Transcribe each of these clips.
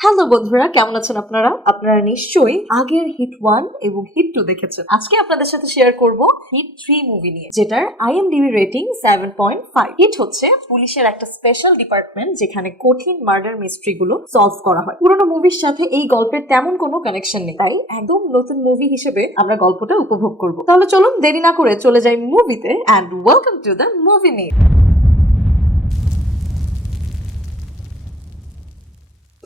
Hello বন্ধুরা, কেমন আছেন আপনারা? আপনারা নিশ্চয়ই আগের হিট 1 এবং হিট 2 দেখেছেন। আজকে আপনাদের সাথে শেয়ার করব হিট 3 মুভি নিয়ে, যেটার আইএমডিবি রেটিং 7.5। হিট হচ্ছে পুলিশের একটা স্পেশাল ডিপার্টমেন্ট যেখানে কঠিন মার্ডার মিস্ট্রি গুলো সলভ করা হয়। পুরোনো মুভির সাথে এই গল্পের তেমন কোনো কানেকশন নেই, তাই একদম নতুন মুভি হিসেবে আমরা গল্পটা উপভোগ করব। তাহলে চলুন দেরি না করে চলে যাই মুভিতে, and welcome to the movie নিট।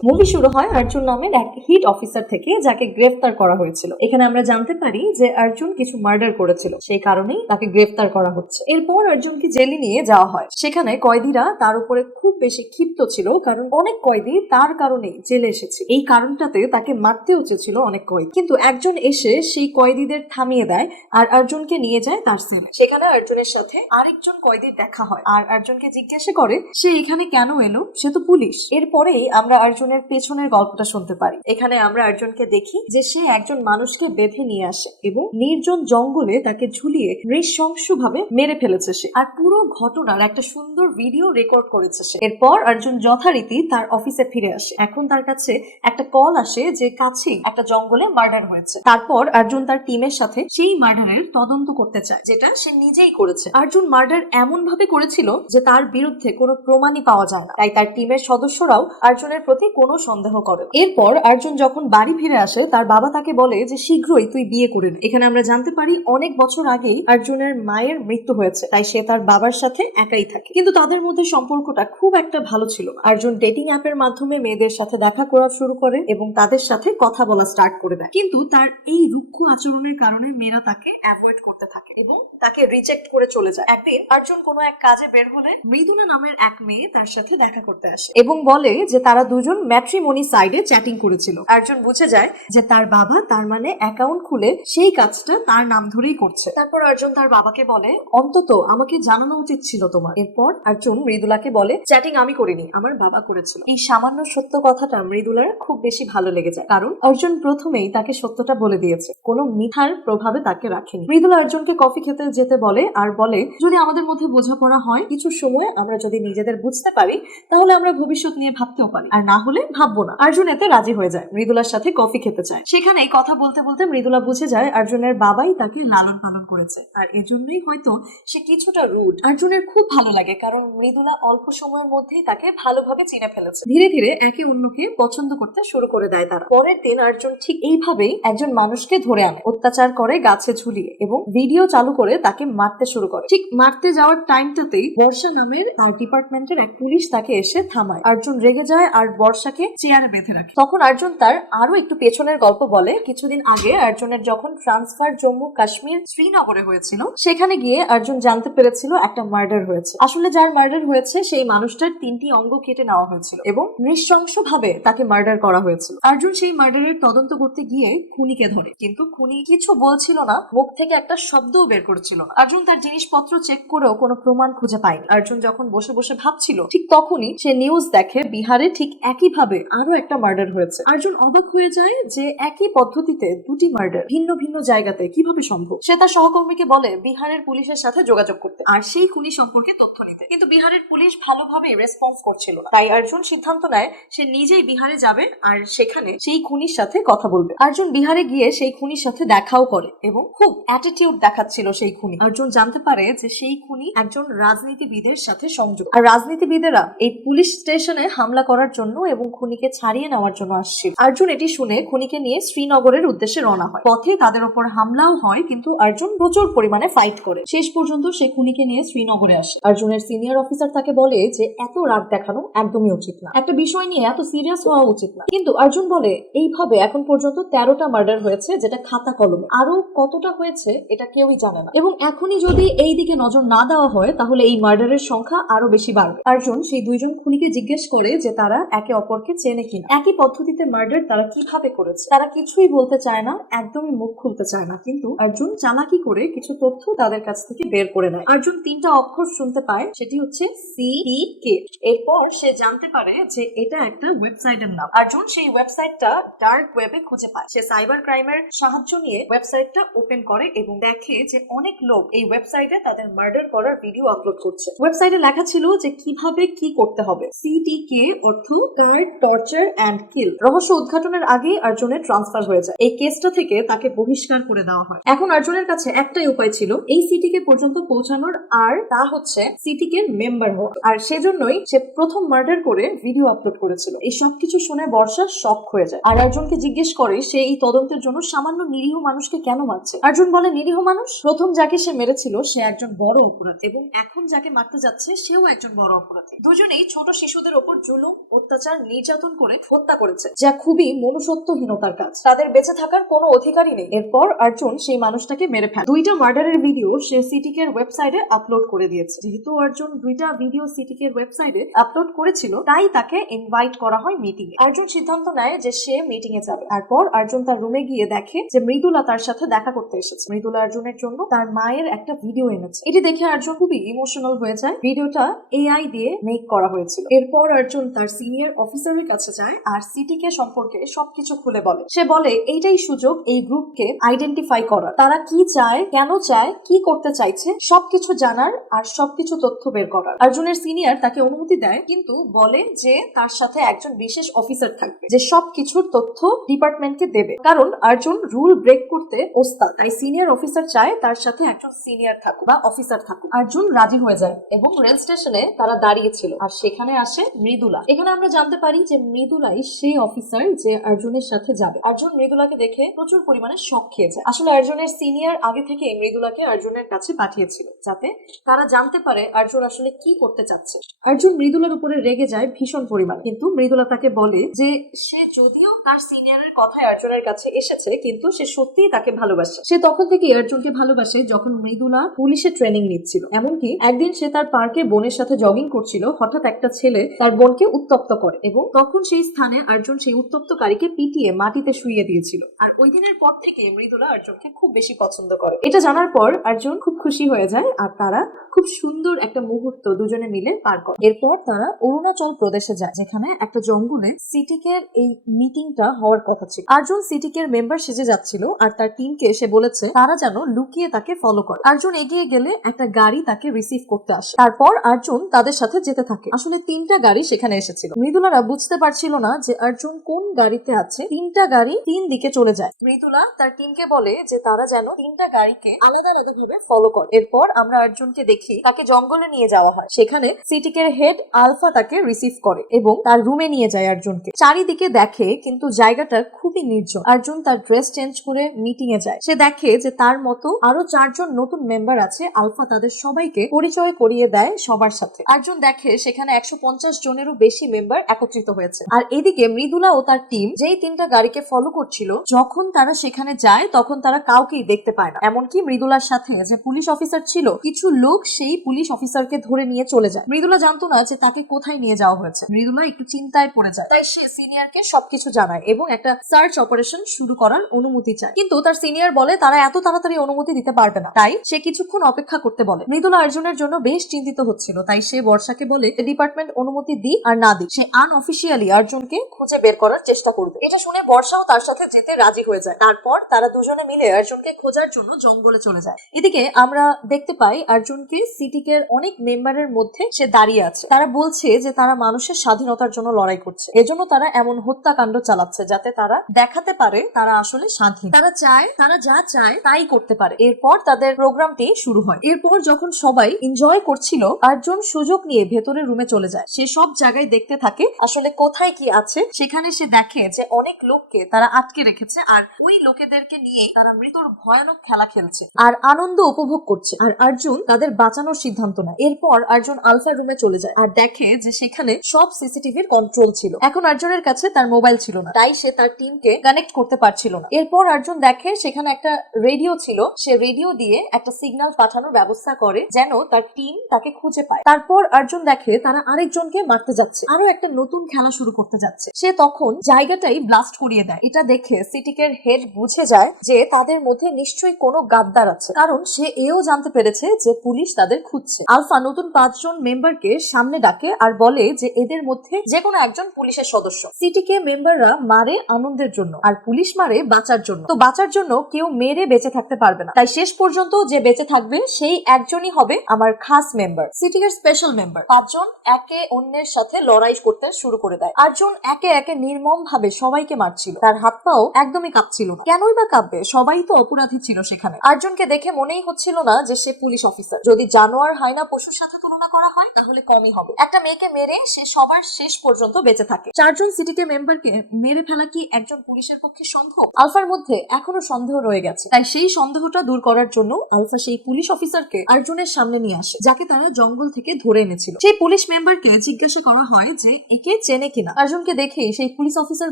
মুভি শুরু হয় অর্জুন নামের এক হিট অফিসার থেকে, যাকে গ্রেফতার করা হয়েছিল। এখানে আমরা জানতে পারি যে অর্জুন কিছু মার্ডার করেছিল, সেই কারণেই তাকে গ্রেফতার করা হচ্ছে। এরপর অর্জুনকে জেলে নিয়ে যাওয়া হয়। সেখানে কয়েদিরা তার উপরে খুব বেশি ক্ষিপ্ত ছিল, কারণ অনেক কয়েদি তার কারণেই জেলে এসেছে। এই কারণটাতে তাকে মারতে উচিত অনেক কয়েদি, কিন্তু একজন এসে সেই কয়েদিদের থামিয়ে দেয় আর অর্জুনকে নিয়ে যায় তার সেলে। সেখানে অর্জুনের সাথে আরেকজন কয়েদির দেখা হয় আর অর্জুনকে জিজ্ঞাসা করে সে এখানে কেন এলো, সে তো পুলিশ। এরপরেই আমরা অর্জুনের পেছনের গল্পটা শুনতে পারি। এখানে আমরা অর্জুনকে দেখি যে সে একজন মানুষকে বেঁধে নিয়ে আসে এবং নির্জন জঙ্গলে তাকে ঝুলিয়ে নৃশংসভাবে মেরে ফেলেছে সে, আর পুরো ঘটনার একটা সুন্দর ভিডিও রেকর্ড করেছে সে। এরপর অর্জুন যথারীতি তার অফিসে ফিরে আসে। এখন তার কাছে একটা কল আসে যে কাছেই একটা জঙ্গলে মার্ডার হয়েছে। তারপর অর্জুন তার টিমের সাথে সেই মার্ডারের তদন্ত করতে চায়, যেটা সে নিজেই করেছে। অর্জুন মার্ডার এমন ভাবে করেছিল যে তার বিরুদ্ধে কোনো প্রমাণই পাওয়া যায় না, তাই তার টিমের সদস্যরাও অর্জুনের প্রতি কোনো সন্দেহ করে। এরপর অর্জুন যখন বাড়ি ফিরে আসে, তার বাবা তাকে বলে যে শীঘ্রই তুই বিয়ে করে নে। এখানে আমরা জানতে পারি অনেক বছর আগেই অর্জুনের মায়ের মৃত্যু হয়েছে, তাই সে তার বাবার সাথে একাই থাকে। কিন্তু তাদের মধ্যে সম্পর্কটা খুব একটা ভালো ছিল না। অর্জুন ডেটিং অ্যাপের মাধ্যমে মেয়েদের সাথে দেখা করা শুরু করে এবং তাদের সাথে কথা বলা স্টার্ট করে দেয়। কিন্তু তার এই রুক্ষ আচরণের কারণে মেয়েরা তাকে অ্যাভয়েড করতে থাকে এবং তাকে রিজেক্ট করে চলে যায়। একদিন অর্জুন কোনো এক কাজে বের হলে মৃদুলা নামের এক মেয়ে তার সাথে দেখা করতে আসে এবং বলে যে তারা দুজন ম্যাট্রিমনি সাইডে চ্যাটিং করেছিল। অর্জুন বুঝে যায় যে তার বাবা তার মানে অ্যাকাউন্ট খুলে সেই কাজটা তার নাম ধরেই করছে। তারপর অর্জুন তার বাবাকে বলে অন্তত আমাকে জানানো উচিত ছিল তোমার। এরপর অর্জুন মৃদুলাকে বলে চ্যাটিং আমি করিনি, আমার বাবা করেছিল। এই সামান্য সত্য কথাটা মৃদুলার খুব বেশি ভালো লেগে যায়, কারণ অর্জুন প্রথমেই তাকে সত্যটা বলে দিয়েছে, কোনো মিথ্যার প্রভাবে তাকে রাখেনি। মৃদুলা অর্জুনকে কফি খেতে যেতে বলে আর বলে যদি আমাদের মধ্যে বোঝাপড়া হয়, কিছু সময় আমরা যদি নিজেদের বুঝতে পারি, তাহলে আমরা ভবিষ্যৎ নিয়ে ভাবতেও পারি, আর না হলে ভাববো না। অর্জুন এতে রাজি হয়ে যায়, মৃদুলার সাথে কফি খেতে চায়। সেখানে কথা বলতে বলতে মৃদুলা বুঝে যায় অর্জুনের বাবাই তাকে লালন পালন করেছে, আর এজন্যই হয়তো সে কিছুটা রুড। অর্জুনের খুব ভালো লাগে, কারণ মৃদুলা অল্প সময়ের মধ্যেই তাকে ভালোভাবে চিনে ফেলেছে। ধীরে ধীরে একে অন্যকে পছন্দ করতে শুরু করে দেয় তারা। পরের দিন অর্জুন ঠিক এইভাবেই একজন মানুষকে ধরে আনে, অত্যাচার করে গাছে ঝুলিয়ে এবং ভিডিও চালু করে তাকে মারতে শুরু করে। ঠিক মারতে যাওয়ার টাইমটাতেই বর্ষা নামের তার ডিপার্টমেন্টের এক পুলিশ তাকে এসে থামায়। অর্জুন রেগে যায় আর বর্ষাকে চেয়ারে বেঁধে রাখে। তখন অর্জুন তার আরো একটু পেছনের গল্প বলে। কিছুদিন আগে অর্জুনের যখন ট্রান্সফার জম্মু কাশ্মীর শ্রীনগরে হয়েছিল, সেখানে গিয়ে অর্জুন জানতে পেরেছিল একটা মার্ডার হয়েছে। আসলে যার মার্ডার হয়েছে সেই মানুষটার 3টি অঙ্গ কেটে নেওয়া হয়েছিল এবং নৃশংস ভাবে তাকে মার্ডার করা হয়েছিল। অর্জুন সেই মার্ডারের তদন্ত করতে গিয়ে খুনিকে ধরে, কিন্তু খুনি কিছু বলছিল না, মুখ থেকে একটা শব্দও বের করছিল না। অর্জুন তার জিনিসপত্র চেক করেও কোনো প্রমাণ খুঁজে পায়নি। অর্জুন যখন বসে বসে ভাবছিল, ঠিক তখনই সে নিউজ দেখে বিহারে ঠিক একইভাবে আরো একটা মার্ডার হয়েছে। অর্জুন অবাক হয়ে যায় যে একই পদ্ধতিতে দুটি মার্ডার ভিন্ন ভিন্ন জায়গাতে কিভাবে সম্ভব। সে তার সহকর্মীকে বলে বিহারের পুলিশের সাথে যোগাযোগ করতে আর সেই খুনি সম্পর্কে তথ্য নিতে, কিন্তু বিহারের পুলিশ ভালোভাবে রেসপন্স করছিল না। তাই অর্জুন সিদ্ধান্ত নেয় সে নিজেই বিহারে যাবে আর সেখানে সেই খুনির সাথে কথা বলবে। অর্জুন বিহারে গিয়ে সেই খুনির সাথে দেখাও করে এবং খুব অ্যাটিটিউড দেখাচ্ছিল সেই খুনি। অর্জুন জানতে পারে যে সেই খুনি একজন রাজনীতিবিদের সাথে সংযুক্ত, আর রাজনীতিবিদেরা এই পুলিশ স্টেশনে হামলা করার জন্য এবং খুনিকে ছাড়িয়ে নেওয়ার জন্য আসছিল। অর্জুন এটি শুনে খুনিকে নিয়ে শ্রীনগরের উদ্দেশ্যে রওনা হয়। পথে তাদের উপর হামলাও হয়, কিন্তু অর্জুন প্রচুর পরিমাণে ফাইট করে শেষ পর্যন্ত সে খুনিকে নিয়ে শ্রীনগরে আসে। অর্জুনের সিনিয়র অফিসার তাকে বলে যে এত রাগ দেখানো একদমই উচিত না, একটা বিষয় নিয়ে এত সিরিয়াস হওয়া উচিত না। কিন্তু অর্জুন বলে এইভাবে এখন পর্যন্ত 13টা মার্ডার হয়েছে, যেটা খাতা কলমে, আরো কতটা হয়েছে এটা কেউই জানে না, এবং এখনই যদি এই দিকে নজর না দেওয়া হয় তাহলে এই মার্ডারের সংখ্যা আরো বেশি বাড়বে। অর্জুন সেই দুইজন খুনিকে জিজ্ঞেস করে যে তারা একে অপরকে চেনে কিনা, একই পদ্ধতিতে মার্ডার তারা কিভাবে করেছে। তারা কিছুই বলতে চায় না, একদমই মুখ খুলতে চায় না, কিন্তু অর্জুন চালাকি করে কিছু তথ্য তাদের কাছ থেকে বের করে নেয়। অর্জুন 3টা অক্ষর শুনতে পায়, সেটি হচ্ছে CTK। এরপর সে জানতে পারে যে এটা একটা ওয়েবসাইটের নাম। অর্জুন সেই ওয়েবসাইটটা ডার্ক ওয়েবে খুঁজে পায়। সে সাইবার ক্রাইমের সাহায্য নিয়ে ওয়েবসাইটটা ওপেন করে এবং দেখে যে অনেক লোক এই ওয়েবসাইটে তাদের মার্ডার করার ভিডিও আপলোড করছে। ওয়েবসাইটে লেখা ছিল যে কিভাবে কি করতে হবে। CTK অর্থ কার সুইসাইড, টর্চার অ্যান্ড কিল। রহস্য উদ্ঘাটনের আগেই অর্জুনের ট্রান্সফার হয়ে যায়। এই কেসটা থেকে তাকে বহিষ্কার করে দেওয়া হয়। এখন অর্জুনের কাছে একটাই উপায় ছিল এই সিটিকে পর্যন্ত পৌঁছানোর, আর তা হচ্ছে সিটিকে মেম্বার হওয়া। আর সেজন্যই সে প্রথম মার্ডার করে ভিডিও আপলোড করেছিল। এই সবকিছু শুনে বর্ষা শক হয়ে যায় আর অর্জুনকে জিজ্ঞেস করে সে এই তদন্তের জন্য সামান্য নিরীহ মানুষকে কেন মারছে। অর্জুন বলে, নিরীহ মানুষ? প্রথম যাকে সে মেরেছিল সে একজন বড় অপরাধী এবং এখন যাকে মারতে যাচ্ছে সেও একজন বড় অপরাধী। দুজনেই ছোট শিশুদের ওপর জুলুম, অত্যাচার, নির্যাতন করে হত্যা করেছে, যা খুবই মনুষ্যত্বহীনতার কাজ। তাদের বেঁচে থাকার কোনো অধিকারই নেই। এরপর অর্জুন সেই মানুষটাকে মেরে ফেলে। দুইটা মার্ডারের ভিডিও সে সিটিকের ওয়েবসাইটে আপলোড করে দিয়েছে। যেহেতু অর্জুন দুইটা ভিডিও সিটিকের ওয়েবসাইটে আপলোড করেছিল, তাই তাকে ইনভাইট করা হয় মিটিং এ। অর্জুন সিদ্ধান্ত নেয় যে সে মিটিং এ যাবে। তারপর অর্জুন তার রুমে গিয়ে দেখে যে মৃদুলা তার সাথে দেখা করতে এসেছে। মৃদুলা অর্জুনের জন্য তার মায়ের একটা ভিডিও এনেছে। এটি দেখে অর্জুন খুবই ইমোশনাল হয়ে যায়। ভিডিওটা এআই দিয়ে মেক করা হয়েছিল। এরপর অর্জুন তার সিনিয়র অফিসারের কাছে যায় আর সিটিকে সম্পর্কে সবকিছু খুলে বলে। সে বলে এইটাই সুযোগ এই গ্রুপকে আইডেন্টিফাই করার, তারা কি চায়, কেন চায়, কি করতে চাইছে সবকিছু জানার আর সবকিছু তথ্য বের করার। অর্জুনের সিনিয়র তাকে অনুমতি দেয়, কিন্তু বলে যে তার সাথে একজন বিশেষ অফিসার থাকবে যে সবকিছুর তথ্য ডিপার্টমেন্টকে দেবে, কারণ অর্জুন রুল ব্রেক করতে ওস্তাদ। তাই সিনিয়র অফিসার চায় তার সাথে একজন সিনিয়র থাকুক বা অফিসার থাকুক। অর্জুন রাজি হয়ে যায় এবং রেল স্টেশনে তারা দাঁড়িয়েছিল আর সেখানে আসে মৃদুলা। এখানে আমরা জানতে পারি যে মৃদুলাই সেই অফিসার যে অর্জুনের সাথে যাবে। অর্জুন মৃদুলাকে দেখে প্রচুর পরিমাণে শক খেয়ে যায়। আসলে অর্জুনের সিনিয়র আগে থেকে মৃদুলাকে অর্জুনের কাছে পাঠিয়েছিল যাতে তারা জানতে পারে অর্জুন আসলে কি করতে চাচ্ছে। অর্জুন মৃদুলার উপরে রেগে যায় ভীষণ পরিমাণে, কিন্তু মৃদুলা তাকে বলে যে সে যদিও তার সিনিয়রের কথায় অর্জুনের কাছে এসেছে, কিন্তু সে সত্যিই তাকে ভালোবাসে। সে তখন থেকে অর্জুনকে ভালোবাসে যখন মৃদুলা পুলিশে ট্রেনিং নিচ্ছিল। এমনকি একদিন সে তার পার্কে বোনের সাথে জগিং করছিল, হঠাৎ একটা ছেলে তার বোনকে উত্তপ্ত করে এবং তখন সেই স্থানে অর্জুন সেই উত্তপ্তকারীকে পিটিয়ে মাটিতে শুইয়ে দিয়েছিল। আর ওই দিনের পর থেকে মৃদুলা অর্জুনকে খুব বেশি পছন্দ করে। এটা জানার পর অর্জুন খুব খুশি হয়ে যায় আর তারা খুব সুন্দর একটা মুহূর্ত দুজনে মিলে পার করে। এরপর তারা অরুণাচল প্রদেশে যায়, যেখানে একটা জঙ্গলে সিটিকের এই মিটিংটা হওয়ার কথা ছিল। অর্জুন সিটিকের মেম্বার সেজে যাচ্ছিল আর তার টিমকে এসে বলেছে তারা যেন লুকিয়ে তাকে ফলো করে। অর্জুন এগিয়ে গেলে একটা গাড়ি তাকে রিসিভ করতে আসে। তারপর অর্জুন তাদের সাথে যেতে থাকে। আসলে 3টা গাড়ি সেখানে এসেছিল। মৃদুলারা বুঝতে পারছিল না যে অর্জুন কোন গাড়িতে আছে। 3টা গাড়ি 3 দিকে চলে যায়। মৃদুলা তার টিমকে বলে যে তারা যেন 3টা গাড়িকে আলাদা আলাদা ভাবে ফলো করে। এরপর আমরা অর্জুনকে দেখি তাকে জঙ্গলে নিয়ে যাওয়া হয়। সেখানে সিটিকের হেড আলফা তাকে রিসিভ করে এবং তার রুমে নিয়ে যায় অর্জুনকে। চারিদিকে দেখে কিন্তু জায়গাটা খুবই নির্জন। অর্জুন তার ড্রেস চেঞ্জ করে মিটিং এ যায়। সে দেখে যে তার মতো আরো 4 জন নতুন মেম্বার আছে। আলফা তাদের সবাইকে পরিচয় করিয়ে দেয় সবার সাথে। অর্জুন দেখে সেখানে 150 জনেরও বেশি মেম্বার একত্রিত হয়েছে। আর এদিকে মৃদুলা ও তার টিম যেই 3টা গাড়িকে ফলো করছিল, যখন তারা সেখানে যায় তখন তারা কাউকেই দেখতে পায় না। এমনকি মৃদুলার সাথে যে পুলিশ অফিসার ছিল, কিছু লোক সেই পুলিশ অফিসারকে ধরে নিয়ে চলে যায়। মৃদুলা জানতো না যে তাকে কোথায় নিয়ে যাওয়া হয়েছে। মৃদুলা একটু চিন্তায় পড়ে যায়। তাই সে সিনিয়রকে সবকিছু জানায় এবং একটা সার্চ অপারেশন শুরু করার অনুমতি চায়। কিন্তু তার সিনিয়র বলে তারা এত তাড়াতাড়ি অনুমতি দিতে পারবে না। তাই সে কিছুক্ষণ অপেক্ষা করতে বলে। মৃদুলা অর্জুনের জন্য বেশ চিন্তিত হচ্ছিল। তাই সে বর্ষাকে বলে ডিপার্টমেন্ট অনুমতি দিক আর না দিক, সে আনঅফিসিয়ালি অর্জুনকে খুঁজে বের করার চেষ্টা করবে। এটা শুনে বর্ষাও তার সাথে যেতে রাজি হয়ে যায়। তারপর তারা দুজনে মিলে অর্জুনকে খোঁজার জন্য জঙ্গলে চলে যায়। এদিকে আমরা দেখতে পাই অর্জুনকে সিটিকের অনেক মেম্বারের মধ্যে সে দাঁড়িয়ে আছে। তারা বলছে যে তারা মানুষের স্বাধীনতার জন্য লড়াই করছে, এজন্য তারা এমন হত্যাকাণ্ড চালাচ্ছে যাতে তারা দেখাতে পারে তারা আসলে স্বাধীন। তারা চায় তারা যা চায় তাই করতে পারে। এরপর তাদের প্রোগ্রামটি শুরু হয়। এরপর যখন সবাই এনজয় করছিল, অর্জুন সুযোগ নিয়ে ভেতরের রুমে চলে যায়। সে সব জায়গায় দেখতে থাকে আসলে কোথায় কি আছে। সেখানে সে দেখে যে অনেক লোককে তারা আটকে রেখেছে আর ওই লোকেদেরকে নিয়ে তারা মৃত্যুর ভয়ানক খেলা খেলছে আর আনন্দ উপভোগ করছে। আর অর্জুন তাদের বাঁচানোর সিদ্ধান্ত নেয়। এরপর অর্জুন আলফা রুমে চলে যায় আর দেখে যে সেখানে সব সিসিটিভির কন্ট্রোল ছিল। এখন অর্জুনের কাছে তার মোবাইল ছিল না, তাই সে তার টিমকে কানেক্ট করতে পারছিল না। এরপর অর্জুন দেখে সেখানে একটা রেডিও ছিল। সে রেডিও দিয়ে একটা সিগন্যাল পাঠানোর ব্যবস্থা করে যেন তার টিম তাকে খুঁজে পায়। তারপর অর্জুন দেখে তারা আরেকজনকে মারতে যাচ্ছে, আরো একটা নতুন খেলা শুরু করতে যাচ্ছে। সে তখন জায়গাটাই ব্লাস্ট করিয়ে দেয়। এটা দেখে সিটিকের হেড বুঝে যায় যে তাদের মধ্যে নিশ্চয়ই কোনো গাদ্দার আছে, কারণ সে এও জানতে পেরেছে যে পুলিশ তাদের খুঁজছে। আলফা নতুন 5 জন মেম্বারকে সামনে ডাকে আর বলে যে এদের মধ্যে যে কোনো একজন পুলিশের সদস্য। সিটিকে মেম্বাররা মারে আনন্দের জন্য আর পুলিশ মারে বাঁচার জন্য। তো বাঁচার জন্য কেউ মেরে বেঁচে থাকতে পারবে না, তাই শেষ পর্যন্ত যে বেঁচে থাকবে সেই একজনই হবে আমার খাস মেম্বার, সিটিকের স্পেশাল মেম্বার। 5 জন একে অন্যের সাথে লড়াই করতে শুরু শুরু করে দেয়। অর্জুন একে একে নির্মম ভাবে সবাইকে মারছিল, তার হাত পাও একদমই কাঁপছিল না। কেনই বা কাঁপবে, সবাই তো অপরাধী ছিল সেখানে। অর্জুনকে দেখে মনেই হচ্ছিল না যে সে পুলিশ অফিসার। যদি জানোয়ার হায়না পশুর সাথে তুলনা করা হয় তাহলে কমই হবে। একটা মেয়েকে মেরে সে সবার শেষ পর্যন্ত বেঁচে থাকে। 4 জন সিটিকে মেম্বারকে মেরে ফেলা কি একজন পুলিশের পক্ষে সম্ভব? আলফার মধ্যে এখনো সন্দেহ রয়ে গেছে, তাই সেই সন্দেহটা দূর করার জন্য আলফা সেই পুলিশ অফিসারকে অর্জুনের সামনে নিয়ে আসে, যাকে তারা জঙ্গল থেকে ধরে এনেছিল। সেই পুলিশ মেম্বারকে জিজ্ঞাসা করা হয় যে একে চেনে কিনা। অর্জুনকে দেখে সেই পুলিশ অফিসার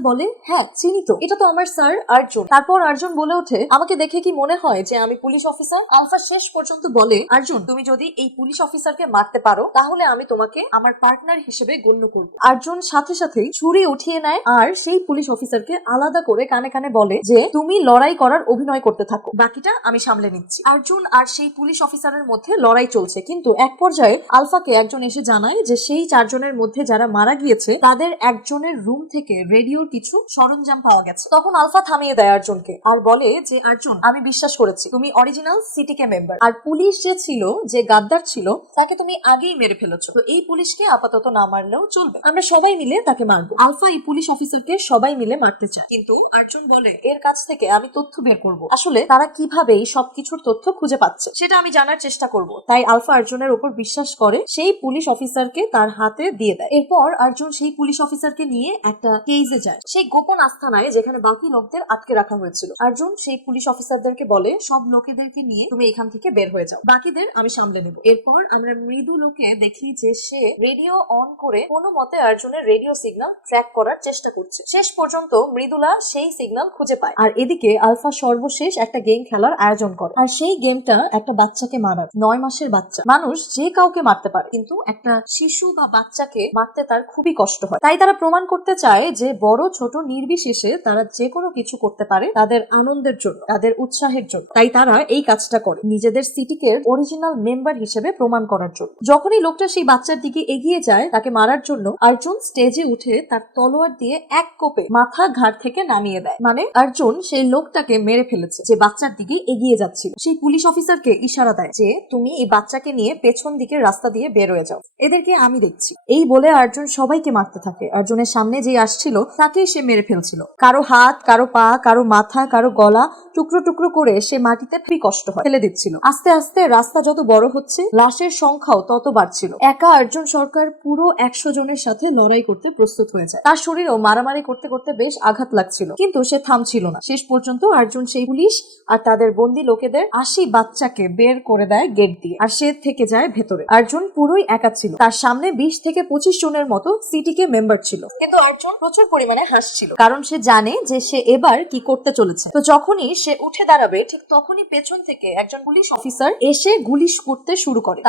বলে, হ্যাঁ চিনি তো, এটা তো আমার স্যার অর্জুন। তারপর অর্জুন বলে ওঠে, আমাকে দেখে কি মনে হয় যে আমি পুলিশ অফিসার? আলফা শেষ পর্যন্ত বলে, অর্জুন তুমি যদি এই পুলিশ অফিসারকে মারতে পারো তাহলে আমি তোমাকে আমার পার্টনার হিসেবে গণ্য করব। অর্জুন সাথে সাথেই ছুরি উঠিয়ে নেয় আর সেই পুলিশ অফিসারকে আলাদা করে কানে কানে বলে যে তুমি লড়াই করার অভিনয় করতে থাকো, বাকিটা আমি সামলে নিচ্ছি। অর্জুন আর সেই পুলিশ অফিসারের মধ্যে লড়াই চলছে, কিন্তু এক পর্যায়ে আলফাকে একজন এসে জানায় যে সেই 4 জনের মধ্যে যারা মারা গিয়েছে তাদের একজনের রুম থেকে রেডিওর কিছু সরঞ্জাম পাওয়া গেছে। তখন আলফা থামিয়ে দেয় অর্জুনকে আর বলে যে অর্জুন, আমি বিশ্বাস করেছি তুমি অরিজিনাল সিটিকে মেম্বার, আর পুলিশ যে ছিল, যে গাদ্দার ছিল, তাকে তুমি আগেই মেরে ফেলেছো, তো এই পুলিশকে আপাতত না মারলেও চলবে, আমরা সবাই মিলে তাকে মারবো। আলফা এই পুলিশ অফিসারকে সবাই মিলে মারতে চায়, কিন্তু অর্জুন বলে এর কাছ থেকে আমি তথ্য বের করব, আসলে তারা কিভাবে এই সবকিছুর তথ্য খুঁজে পাচ্ছে সেটা আমি জানার চেষ্টা করব। তাই আলফা অর্জুনের উপর বিশ্বাস করে সেই পুলিশ অফিসারকে তার হাতে দিয়ে দেয়। এরপর অর্জুন সেই পুলিশ অফিসারকে নিয়ে একটা কেজে যায়, সেই গোপন আস্তানায় যেখানে বাকি লোকদের আটকে রাখা হয়েছিল। অর্জুন সেই পুলিশ অফিসারদেরকে বলে, সব লোকেদেরকে নিয়ে তুমি এখান থেকে বের হয়ে যাও, বাকিদের আমি সামলে নেব। এরপর আমরা মৃদু লোকে দেখি যে সে রেডিও অন করে কোনো মতে অর্জুনের রেডিও সিগন্যাল ট্র্যাক করার চেষ্টা করছে। শেষ পর্যন্ত মৃদুলা সেই সিগন্যাল খুঁজে পায়, আর এদিকে আলফা সর্বশেষ একটা গেম খেলার আয়োজন করে, আর সেই গেমটা একটা বাচ্চাকে মারার। 9 মাসের বাচ্চা। মানুষ যে কাউকে মারতে পারে, কিন্তু একটা শিশু বা বাচ্চাকে মারতে তার খুবই কষ্ট হয়। তাই তারা প্রমাণ করতে চায় যে বড় ছোট নির্বিশেষে তারা যে কোনো কিছু করতে পারে তাদের আনন্দের জন্য, তাদের উৎসাহের জন্য। তাই তারা এই কাজটা করে নিজেদের সিটিকে অরিজিনাল মেম্বার হিসেবে প্রমাণ করার জন্য। যখনই লোকটা সেই বাচ্চার দিকে এগিয়ে যায় তাকে মারার জন্য, অর্জুন স্টেজে উঠে তার তলোয়ার দিয়ে এক কোপে মাথা ঘাট থেকে নামিয়ে দেয়। মানে অর্জুন সেই লোকটাকে মেরে ফেলেছে যে বাচ্চার দিকে এগিয়ে যাচ্ছিল। সেই পুলিশ অফিসারকে ইশারা দেয় যে তুমি এই বাচ্চাকে নিয়ে পেছন দিকের রাস্তা দিয়ে বের হয়ে যাও, এদেরকে আমি দেখছি। এই বলে অর্জুন সবাইকে মারতে থাকে। অর্জুনের সামনে যে আসছিল তাকেই সে মেরে ফেলছিল। কারো হাত, কারো পা, কারো মাথা, কারো গলা টুকরো টুকরো করে সে মাটিতে খুবই কষ্ট হয় ফেলে দিচ্ছিল। আস্তে আস্তে রাস্তা যত বড় হচ্ছে লাশের সংখ্যাও তত বাড়ছিল। একা অর্জুন সরকার পুরো 100 জনের সাথে লড়াই করতে প্রস্তুত হয়ে যায়। তার শরীরেও মারামারি করতে করতে বেশ আঘাত লাগছিল, কিন্তু সে থামছিল না। শেষ পর্যন্ত অর্জুন সেই পুলিশ আর তাদের বন্দী লোকেদের 80 বাচ্চাকে বের করে দেয় গেট দিয়ে, আর সে থেকে যায় ভেতরে। অর্জুন পুরোই একা ছিল, তার সামনে 20 থেকে 25 জনের মতো সিটিকে মেম্বার ছিল, কিন্তু অর্জুন প্রচুর পরিমাণে হাসছিল, কারণ সে জানে যে সে এবার কি করতে চলেছে। তো যখনই সে উঠে দাঁড়াবে ঠিক তখনই পেছন থেকে একজন পুলিশ অফিসার এসে গুলি করতে শুরু করে।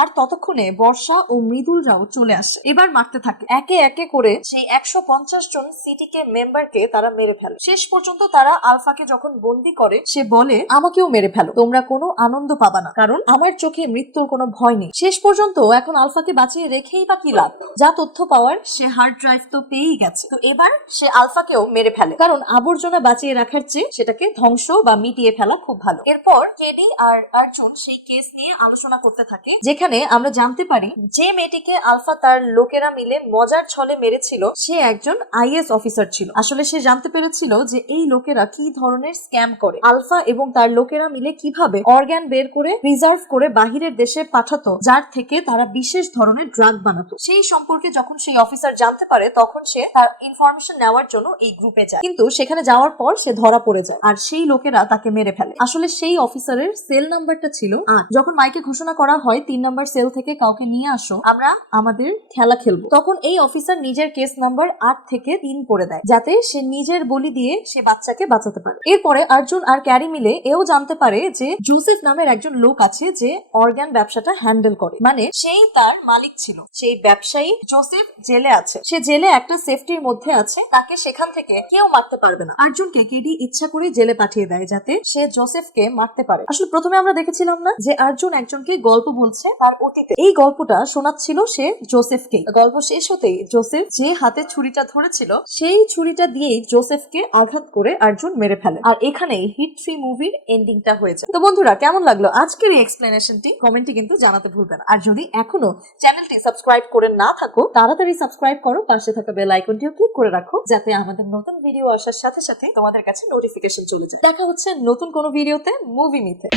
আর ততক্ষণে বর্ষা ও মৃদুলরাও চলে আসে, এবার মারতে থাকে। একে একে করে সেই 150 জন সিটিকে মেম্বারকে তারা মেরে ফেলে। শেষ পর্যন্ত তারা আলফাকে যখন বন্দি করে সে বলে, আমাকেও মেরে ফেলো, তোমরা কোনো আনন্দ পাবা না, কারণ আমার চোখে মৃত্যুর কোনো ভয় নেই। শেষ পর্যন্ত এখন আলফাকে বাঁচিয়ে রেখেই বা কি লাভ? যা তথ্য পাওয়ার সে হার্ড ড্রাইভ তো পেয়েই গেছে, তো এবার সে আলফাকেও মেরে ফেলে, কারণ আবর্জনা বাঁচিয়ে রাখার চেয়ে সেটাকে ধ্বংস বা মিটিয়ে ফেলা খুব ভালো। এরপর কেডি আর অর্জুন সেই কেস নিয়ে আলোচনা করতে থাকে, যেখানে আমরা জানতে পারি যে মেয়েটিকে আলফা তার লোকেরা মিলে মজার ছলে মেরেছিল সে একজন আইএস অফিসার ছিল। আসলে সে জানতে পেরেছিল যে এই লোকেরা কি ধরনের স্ক্যাম করে, আলফা এবং তার লোকেরা মিলে কিভাবে অর্গান বের করে প্রিজার্ভ করে বাহিরের দেশে পাঠাতো, যার থেকে তারা বিশেষ ধরনের ড্রাগ বানাতো। সেই সম্পর্কে যখন সেই অফিসার জানতে পারে তখন সে তার ইনফরমেশন নেওয়ার জন্য এই গ্রুপে যায়, কিন্তু সেখানে যাওয়ার পর সে ধরা পড়ে যায় আর সেই লোকেরা তাকে মেরে ফেলে। আসলে সেই অফিসারের সেল নাম্বারটা ছিল 8। যখন মাইকে ঘোষণা করা হয় 3 নম্বর সেল থেকে কাউকে নিয়ে আসো, আমরা আমাদের খেলা খেলবো, তখন এই অফিসার নিজের কেস নাম্বার 8 থেকে 3 করে দেয়, যাতে সে নিজের বলি দিয়ে সে বাচ্চাকে বাঁচাতে পারে। এরপরে অর্জুন আর ক্যারি মিলে এও জানতে পারে যে জোসেফ নামের একজন লোক আছে যে অর্গান ব্যবসাটা হ্যান্ডেল করে, মানে সেই তার মালিক ছিল। সেই ব্যবসায়ী জোসেফ জেলে আছে, সে জেলে একটা সেফটির মধ্যে আছে, তাকে সেখান থেকে কেউ মারতে পারবে না। অর্জুনকে কেডি ইচ্ছা করে জেলে পাঠিয়ে দেয় যাতে সে জোসেফকে মারতে পারে। আসলে প্রথমে আমরা দেখেছিলাম না যে অর্জুন একজনকে গল্প বলছে তার অতীতে, এই গল্পটা শোনাচ্ছিল সে জোসেফকে। গল্প শেষ হতেই জোসেফ যে হাতে ছুরিটা ধরেছিল সেই ছুরিটা দিয়েই জোসেফকে আঘাত করে অর্জুন মেরে ফেলে, আর এখানেই হিট 3 মুভির এন্ডিংটা হয়েছে। তো বন্ধুরা, কেমন লাগলো আজকের এই এক্সপ্লেনেশনটি? কমেন্টে কিন্তু জানাতে ভুলবেন না। আর যদি এখনো চ্যানেলটি সাবস্ক্রাইব করে না থাকো তাড়াতাড়ি তাড়াতাড়ি সাবস্ক্রাইব করো, পাশে থাকা বেল আইকনটিও ক্লিক করে রাখো যাতে আমাদের নতুন ভিডিও আসার সাথে সাথে তোমাদের কাছে নোটিফিকেশন চলে যায়। দেখা হচ্ছে নতুন কোনো ভিডিওতে, মুভি মিথে।